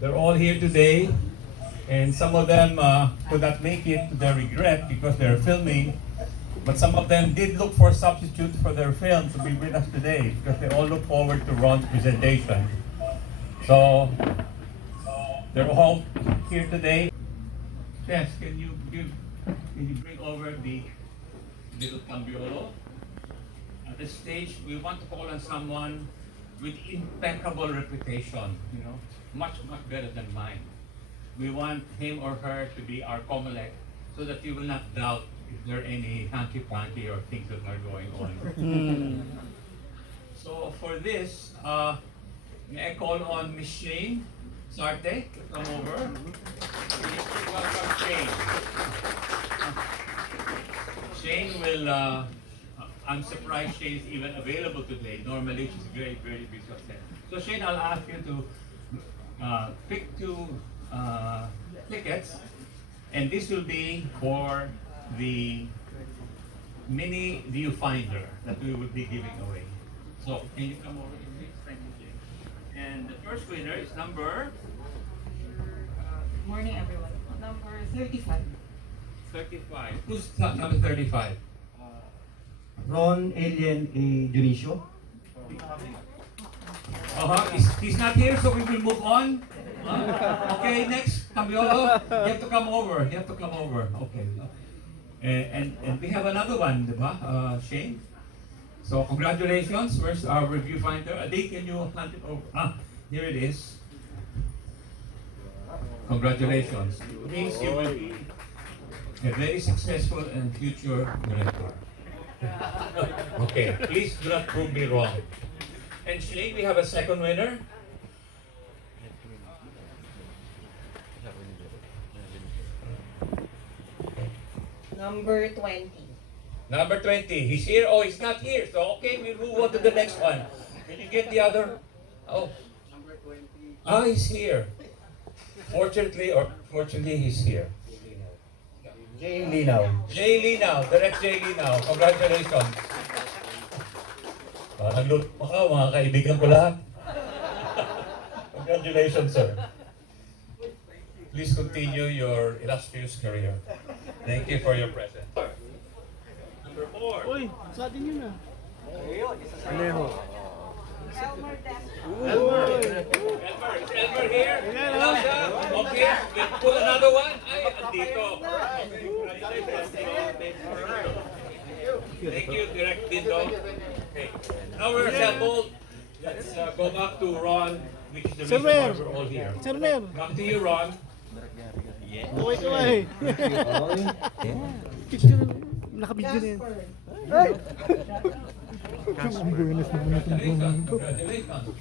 They're all here today, and some of them could not make it to their regret because they're filming, but some of them did look for substitutes for their film to be with us today because they all look forward to Ron's presentation. So they're all here today. Tess, can you bring over the little cambiolo? At this stage, we want to call on someone with impeccable reputation, much better than mine. We want him or her to be our Comelec so that you will not doubt if there are any hanky-panky or things that are going on. So for this, may I call on Miss Shane Sarte to come over. Please welcome Shane. Shane will, I'm surprised Shane is even available today. Normally she's very busy. So Shane, I'll ask you to pick two tickets, and this will be for the mini viewfinder that we will be giving away. So can you come over to me? Thank you, Shane. And the first winner is number... Good morning, everyone. Number 35. 35. Who's number 35? Ron Alien A. Dionisio. He's not here, so we will move on. Okay, next, Cambiolo, you have to come over. Okay. And we have another one, diba? Shane. So congratulations. Where's our review finder? Ading, can you hand it over? Here it is. Congratulations. Please, you will be a very successful and future director. Okay, please do not prove me wrong. And Shane, we have a second winner. Number 20. Number 20. He's here? Oh, he's not here. So, okay, we'll move on to the next one. Can you get the other? Oh. Number 20. He's here. Fortunately or fortunately, he's here. J. Linaw. J. Linaw. Direct J. Linaw. Congratulations. Nag-loot pa ka, mga kaibigan ko lahat. Congratulations, sir. Please continue your illustrious career. Thank you for your presence. Number 4. Uy, sa atin yun ah. Elmer. Is Elmer here? Hello, sir. Okay, let's pull another one. Ay, andito. Thank you, Direct Dindo. Okay. Now we're assembled. Let's go back to Ron, which is the reason why we're all here. Sir Mer. Back to you, Ron. Kaway. Picture na. Nakabidyo na yan. Congratulations.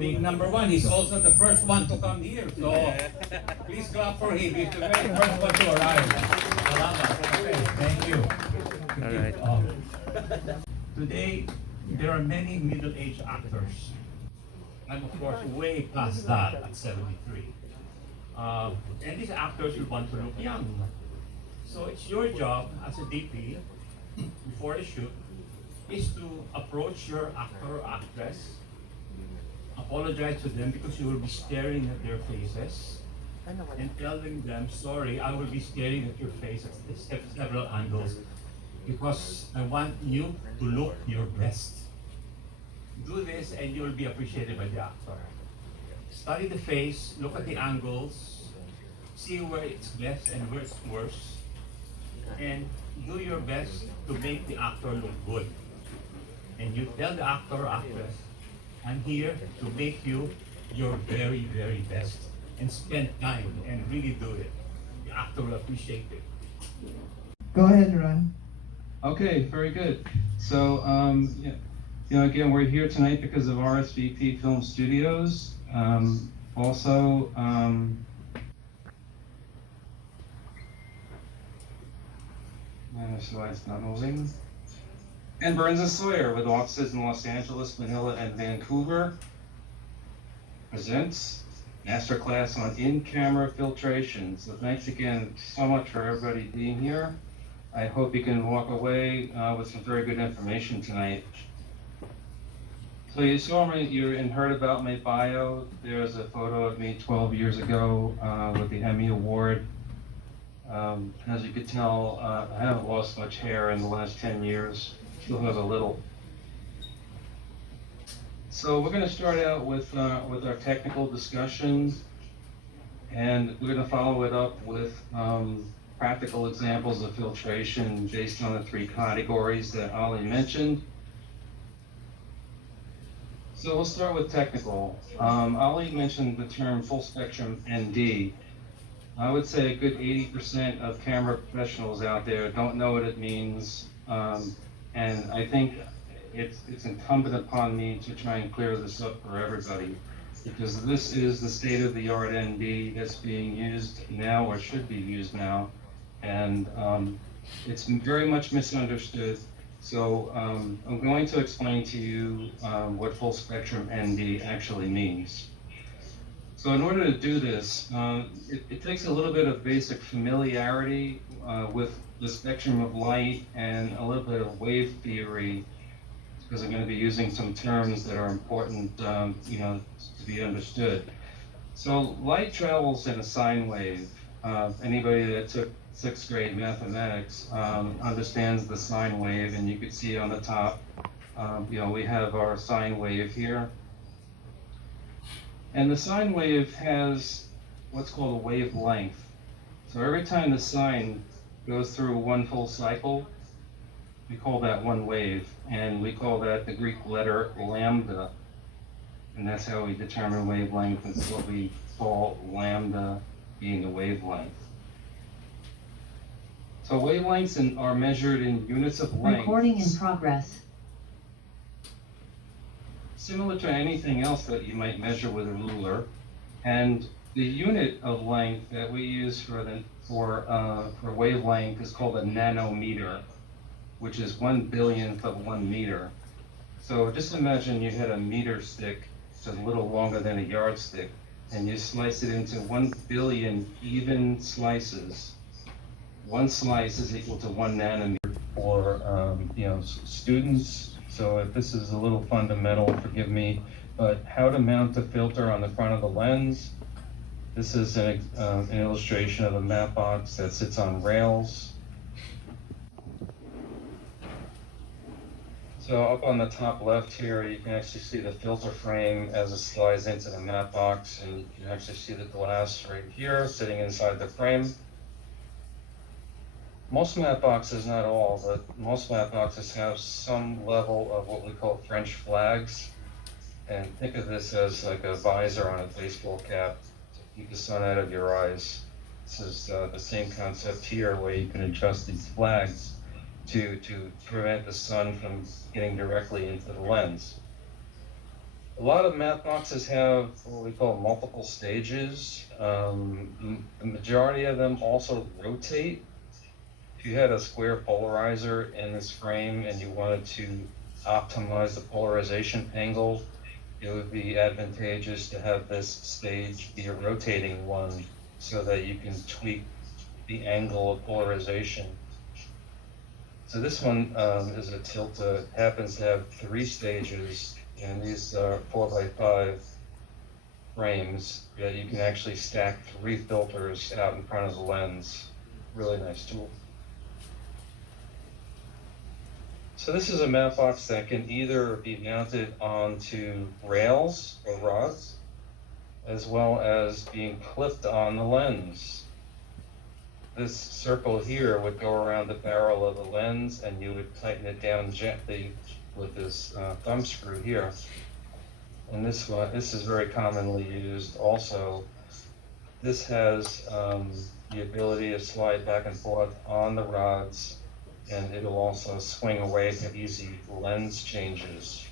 Being number 1, he's also the first one to come here. So please clap for him. He's the very first one to arrive. Salamat. Okay, thank you. All right. Today, there are many middle-aged actors. I'm of course way past that at 73. And these actors will want to look young. So it's your job as a DP, before the shoot, is to approach your actor or actress, apologize to them because you will be staring at their faces, and telling them, sorry, I will be staring at your face at several angles because I want you to look your best. Do this and you will be appreciated by the actor. Study the face, look at the angles, see where it's best and where it's worse, and do your best to make the actor look good. And you tell the actor or actress, I'm here to make you your very, very best. And spend time and really do it. The actor will appreciate it. Go ahead, Ron. Okay, very good. So, again, we're here tonight because of RSVP Film Studios. Also, slide's not moving. And Burns and Sawyer, with offices in Los Angeles, Manila, and Vancouver, presents Masterclass on in-camera filtration. So thanks again so much for everybody being here. I hope you can walk away with some very good information tonight. So you saw me, you heard about my bio. There's a photo of me 12 years ago with the Emmy Award. As you could tell, I haven't lost much hair in the last 10 years. Still have a little. So we're going to start out with our technical discussion, and we're going to follow it up with practical examples of filtration based on the 3 categories that Ali mentioned. So we'll start with technical. Ali mentioned the term full spectrum ND. I would say a good 80% of camera professionals out there don't know what it means, and I think it's incumbent upon me to try and clear this up for everybody, because this is the state-of-the-art ND that's being used now, or should be used now, and it's very much misunderstood. So I'm going to explain to you what full spectrum ND actually means. So in order to do this, it takes a little bit of basic familiarity with the spectrum of light and a little bit of wave theory, because I'm going to be using some terms that are important, to be understood. So light travels in a sine wave. Anybody that took 6th grade mathematics understands the sine wave, and you can see on the top, we have our sine wave here. And the sine wave has what's called a wavelength. So every time the sine goes through one full cycle, we call that one wave, and we call that the Greek letter lambda. And that's how we determine wavelength. It's what we call lambda being the wavelength. So wavelengths are measured in units of length. Recording in progress. Similar to anything else that you might measure with a ruler. And the unit of length that we use for wavelength is called a nanometer, which is 1/1000th of 1 meter. So just imagine you had a meter stick, which is a little longer than a yardstick, and you slice it into 1 billion even slices. One slice is equal to 1 nanometer for students. So if this is a little fundamental, forgive me, but how to mount the filter on the front of the lens. This is an illustration of a map box that sits on rails. So up on the top left here, you can actually see the filter frame as it slides into the map box, and you can actually see the glass right here sitting inside the frame. Most map boxes, not all, but most map boxes have some level of what we call French flags. And think of this as like a visor on a baseball cap to keep the sun out of your eyes. This is the same concept here, where you can adjust these flags to prevent the sun from getting directly into the lens. A lot of map boxes have what we call multiple stages. The majority of them also rotate. If you had a square polarizer in this frame and you wanted to optimize the polarization angle, it would be advantageous to have this stage be a rotating one so that you can tweak the angle of polarization. So this one is a tilt. Happens to have 3 stages, and these are 4x5 frames that you can actually stack 3 filters out in front of the lens. Really nice tool. So this is a map box that can either be mounted onto rails or rods, as well as being clipped on the lens. this circle here would go around the barrel of the lens, and you would tighten it down gently with this thumb screw here. And this is very commonly used also. This has the ability to slide back and forth on the rods, and it'll also swing away for easy lens changes.